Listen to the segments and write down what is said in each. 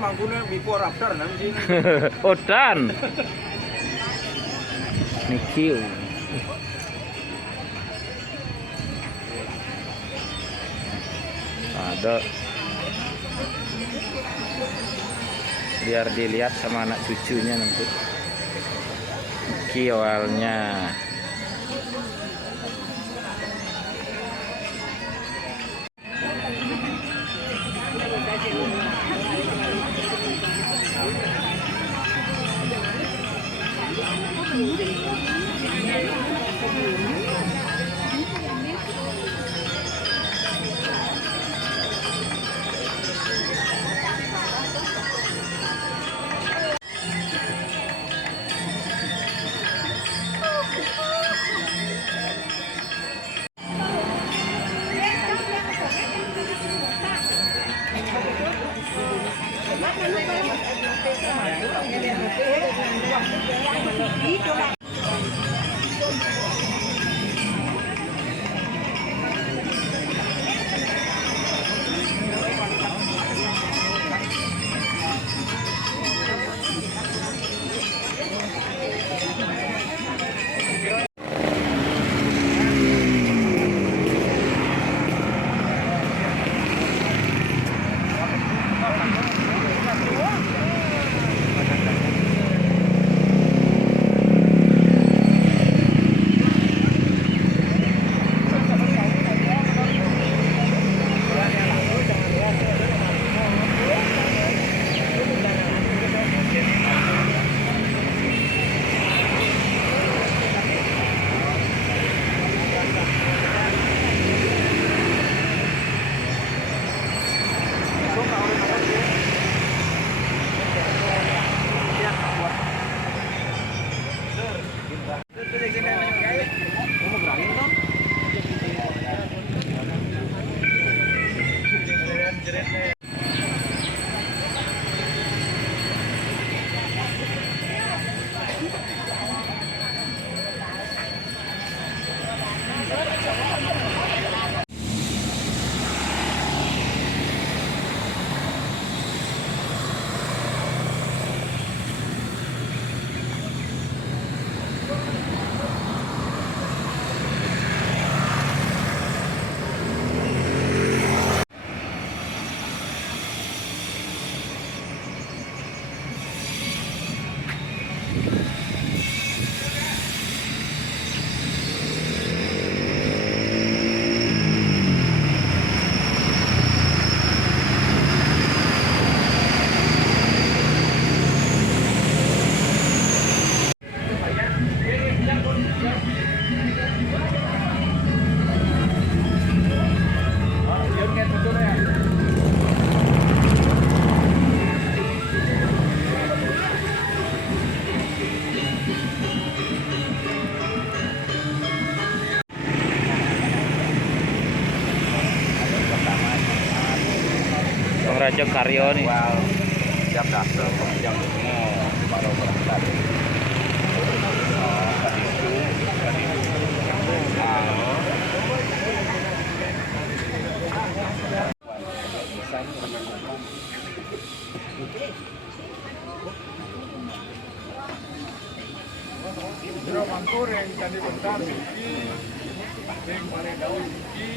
mangkune before after nang sini. Odan. Niki. Ada. Biar dilihat sama anak cucunya nanti. Niki awalnya. Raja Karyo nih. Jam dasar, jam baru berangkat. Jeruk mangkuk yang jadi bentar suki, yang paling daun suki.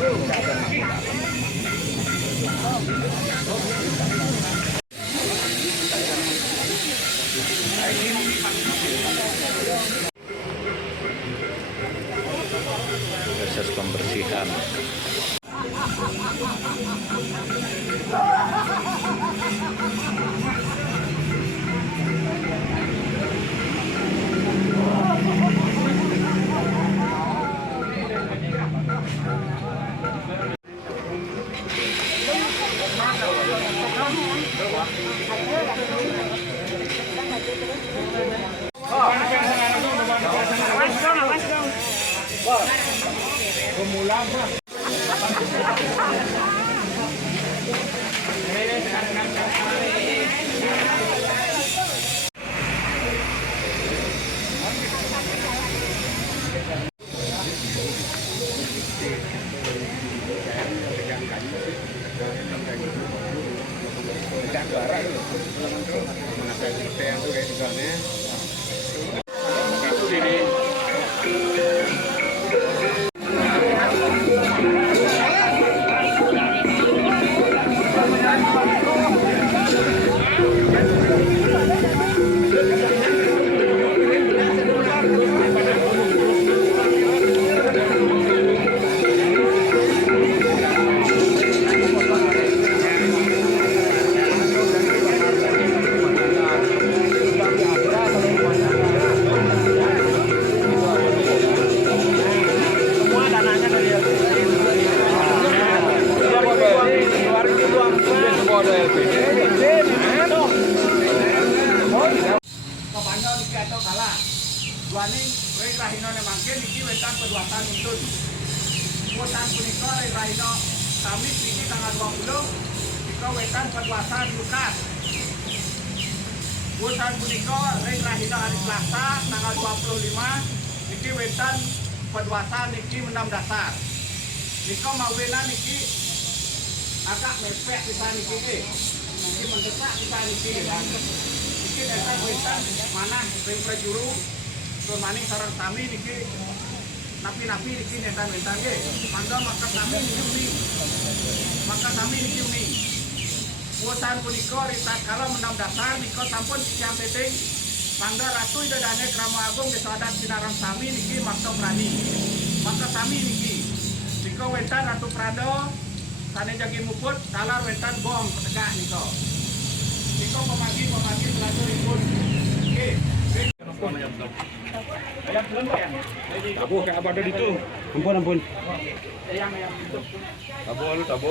Proses pembersihan. Duaning rei rahino ne mangke niki wetan perbuatan untun. Wetan punika rei rahino Kamis niki tanggal 20 nika wetan perbuatan Lukas. Wetan punika rei rahino hari Selasa tanggal 25 niki wetan perbuatan niki mendam dasar. Nika mawena niki agak mepet di sana niki. Niki mendesak di sana niki. Niki dasar wetan mana rei prajuru maning sarang kami niki napi-napi niki netan-netan ge mangga maka kami niki uni buatan punika rita kala mendam dasar niko sampun siang teting mangga ratu idadane Krama Agung desa adat Sinarang Sami niki makta prani maka kami niki niko wetan Ratu Prado tane jagi muput kalar wetan gong petegak niko pemagi selalu ikut oke. Tabu kayak apa ada itu? Ampun. Tabu.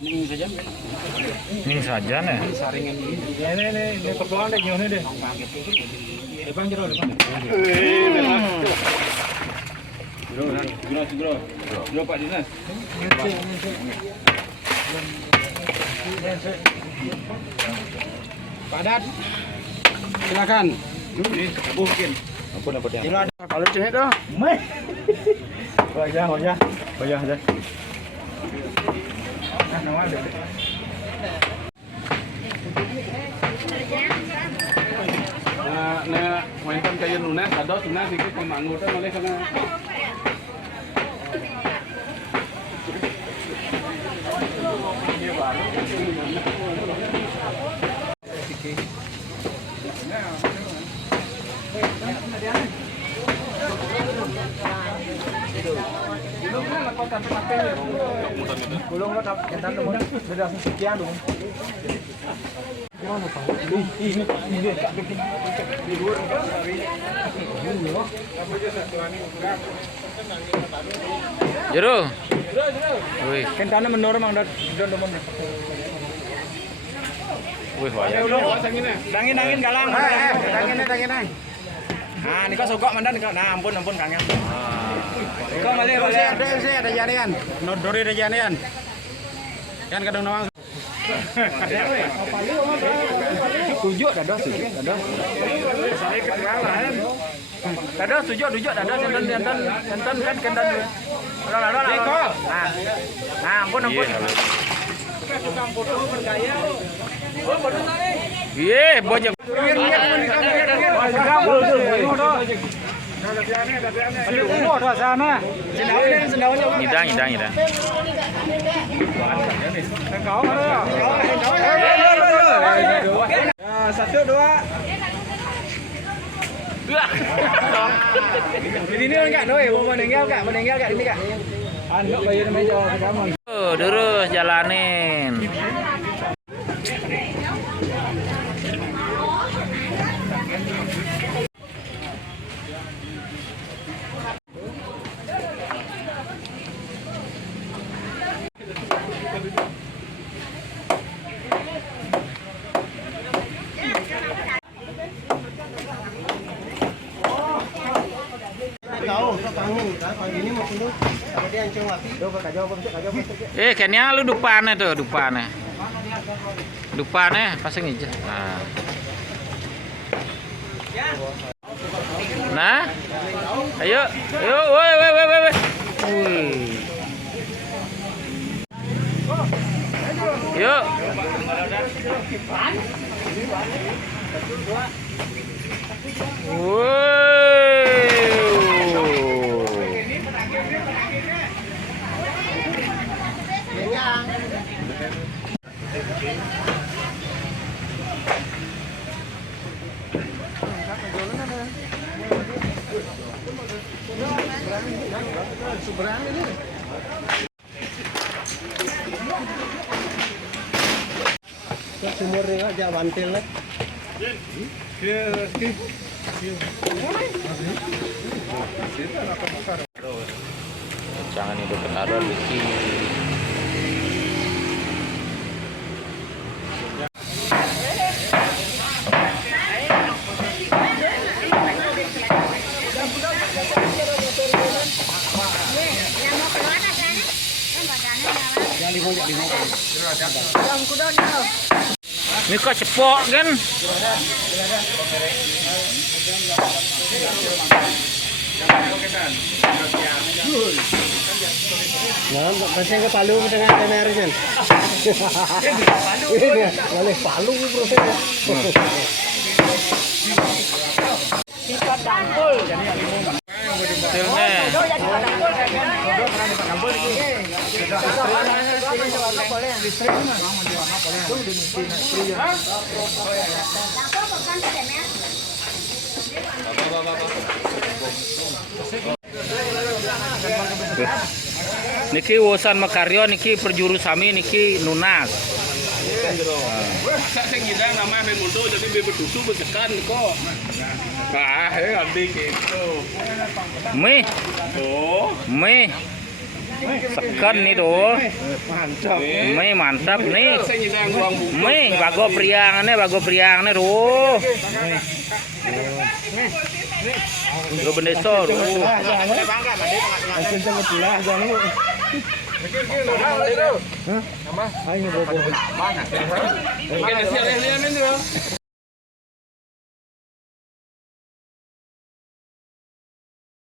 Ning saja nih. Saringan ini. Ini pertolongan deh gimana deh. Depan jero. Jero Pak Dinas. Padat. Silakan. Ini mungkin. Ampun ya. Jero ada kalau cengek dah. Wajah aja. Nah, mainkan kayu nuna, kado tuna sikit pemangutan oleh karena Gulung lo entar dong. Beda sekian dong. Gimana Pak? Ini di luar. Jero. Wih, Kentana menor mang dan domon. wih wayang. Dangin galang. Dangin. Nah, niko sogok mandan niko. Nah, ampun Kang ya. Niko balik. Ada janian. Nodori ada janian. Kan kadang nawang. Tujuh ada. Saya ketinggalan. Kada tujuh ada enten kan kendan. Nah, ampun. Iya, bojong. Ngidang. Satu dua. Ini enggak doi, mau meninggal kak ini kak. Anak bayar meja kamu. Terus jalanin. Kayaknya lu depannya tuh, depannya pasang aja. Nah, ayo, woi. Yuk. Sumurnya aja bantilnya. Jangan itu kendaraan Vicky. Ini kok cepok kan? Nah, pasang ke Palu dengan kameranya. Boleh Palu prosesnya. Sifat dampul. Niki Wosan Makaryo niki perjurusami niki Nunas. Masa saya ngira namanya main motor jadi bebek susu bertekan kok. Nah, abdi gitu. Mih, sekan nih tuh. Mantap nih. Saya ngira uang bungkus. Mih, bago priang nih tuh. Gue bendeso tuh. Oke, nasi lihat